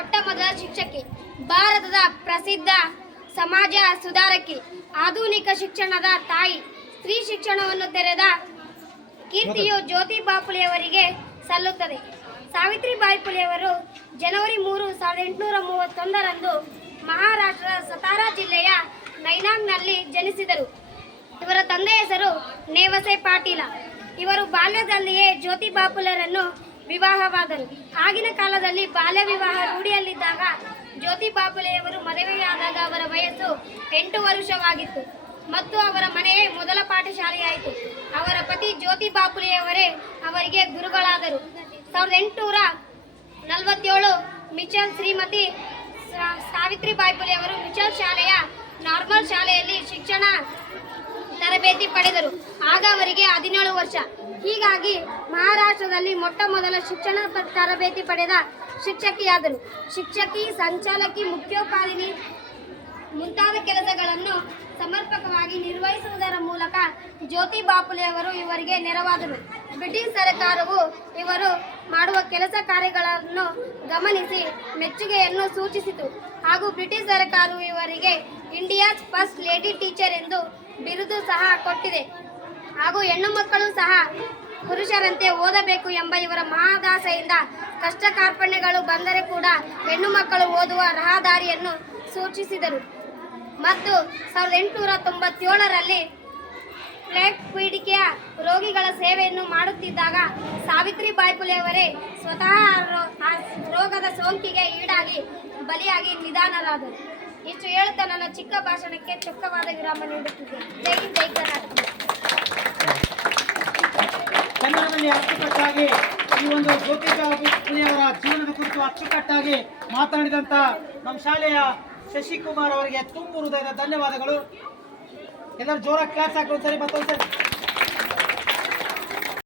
ಮೊಟ್ಟ ಮೊದಲ ಶಿಕ್ಷಕಿ, ಭಾರತದ ಪ್ರಸಿದ್ಧ ಸಮಾಜ ಸುಧಾರಕಿ, ಆಧುನಿಕ ಶಿಕ್ಷಣದ ತಾಯಿ, ಸ್ತ್ರೀ ಶಿಕ್ಷಣವನ್ನು ತೆರೆದ ಕೀರ್ತಿಯು ಜ್ಯೋತಿ ಬಾಪುಲೆಯವರಿಗೆ ಸಲ್ಲುತ್ತದೆ. ಸಾವಿತ್ರಿಬಾಯಿ ಫುಲೆಯವರು ಜನವರಿ 3, 1831ರಂದು ಮಹಾರಾಷ್ಟ್ರದ ಸತಾರಾ ಜಿಲ್ಲೆಯ ನೈನಾಂನಲ್ಲಿ ಜನಿಸಿದರು. ಇವರ ತಂದೆಯ ಹೆಸರು ನೇವಸೆ ಪಾಟೀಲ. ಇವರು ಬಾಲ್ಯದಲ್ಲಿಯೇ ಜ್ಯೋತಿ ಬಾಪುಲೆರನ್ನು ವಿವಾಹವಾದರು. ಆಗಿನ ಕಾಲದಲ್ಲಿ ಬಾಲ್ಯ ವಿವಾಹ ರೂಢಿಯಲ್ಲಿದ್ದಾಗ ಜ್ಯೋತಿ ಬಾಪುಲೆಯವರು ಮದುವೆಯಾದಾಗ ಅವರ ವಯಸ್ಸು 8 ವರ್ಷವಾಗಿತ್ತು ಮತ್ತು ಅವರ ಮನೆಯೇ ಮೊದಲ ಪಾಠಶಾಲೆಯಾಯಿತು. ಅವರ ಪತಿ ಜ್ಯೋತಿ ಬಾಪುಲೆಯವರೇ ಅವರಿಗೆ ಗುರುಗಳಾದರು. 1847 ಮಿಚಲ್ ಶ್ರೀಮತಿ ಸಾವಿತ್ರಿಬಾಯಿ ಫುಲೆಯವರು ಮಿಚಲ್ ಶಾಲೆಯ ನಾರ್ಮಲ್ ಶಾಲೆಯಲ್ಲಿ ಶಿಕ್ಷಣ ತರಬೇತಿ ಪಡೆದರು. ಆಗ ಅವರಿಗೆ 17 ವರ್ಷ. ಹೀಗಾಗಿ ಮಹಾರಾಷ್ಟ್ರದಲ್ಲಿ ಮೊಟ್ಟ ಮೊದಲ ಶಿಕ್ಷಣ ತರಬೇತಿ ಪಡೆದ ಶಿಕ್ಷಕಿಯಾದರು. ಶಿಕ್ಷಕಿ, ಸಂಚಾಲಕಿ, ಮುಖ್ಯೋಪಾಧ್ಯಾಯಿನಿ ಮುಂತಾದ ಕೆಲಸಗಳನ್ನು ಸಮರ್ಪಕವಾಗಿ ನಿರ್ವಹಿಸುವುದರ ಮೂಲಕ ಜ್ಯೋತಿ ಬಾಪುಲೆಯವರು ಇವರಿಗೆ ನೆರವಾದರು. ಬ್ರಿಟಿಷ್ ಸರ್ಕಾರವು ಇವರು ಮಾಡುವ ಕೆಲಸ ಕಾರ್ಯಗಳನ್ನು ಗಮನಿಸಿ ಮೆಚ್ಚುಗೆಯನ್ನು ಸೂಚಿಸಿತು ಹಾಗೂ ಬ್ರಿಟಿಷ್ ಸರ್ಕಾರವು ಇವರಿಗೆ ಇಂಡಿಯಾಸ್ ಫಸ್ಟ್ ಲೇಡಿ ಟೀಚರ್ ಎಂದು ಬಿರುದು ಸಹ ಕೊಟ್ಟಿದೆ ಹಾಗೂ ಹೆಣ್ಣು ಮಕ್ಕಳು ಸಹ ಪುರುಷರಂತೆ ಓದಬೇಕು ಎಂಬ ಇವರ ಮಹದಾಸೆಯಿಂದ ಕಷ್ಟ ಕಾರ್ಪಣ್ಯಗಳು ಬಂದರೆ ಕೂಡ ಹೆಣ್ಣು ಮಕ್ಕಳು ಓದುವ ರಹದಾರಿಯನ್ನು ಸೂಚಿಸಿದರು. ಮತ್ತು 1897ರಲ್ಲಿ ಪ್ಲೇಗ್ ಪೀಡಿಕೆಯ ರೋಗಿಗಳ ಸೇವೆಯನ್ನು ಮಾಡುತ್ತಿದ್ದಾಗ ಸಾವಿತ್ರಿಬಾಯಿ ಫುಲೆಯವರೇ ಸ್ವತಃ ಆ ರೋಗದ ಸೋಂಕಿಗೆ ಈಡಾಗಿ ಬಲಿಯಾಗಿ ನಿಧನರಾದರು. ಇಷ್ಟು ಹೇಳುತ್ತಾ ನನ್ನ ಚಿಕ್ಕ ಭಾಷಣಕ್ಕೆ ಚೊಕ್ಕವಾದ ವಿರಾಮ ನೀಡುತ್ತಿದ್ದೇನೆ. ಜೈ ಹಿಂದ್, ಜೈ ಕರ್ನಾಟಕ. ಕನ್ನಡದಲ್ಲಿ ಅಚ್ಚುಕಟ್ಟಾಗಿ ಈ ಒಂದು ಜ್ಯೋತಿ ಫುಲೆಯವರ ಜೀವನದ ಕುರಿತು ಅಚ್ಚುಕಟ್ಟಾಗಿ ಮಾತನಾಡಿದಂಥ ನಮ್ಮ ಶಾಲೆಯ ಶಶಿಕುಮಾರ್ ಅವರಿಗೆ ತುಂಬು ಹೃದಯದ ಧನ್ಯವಾದಗಳು. ಎಲ್ಲರೂ ಜೋರಾಗಿ ಕ್ಲಾಸ್ ಹಾಕಿ ಒಂದ್ಸರಿ ಮತ್ತೊಂದ್ಸರಿ.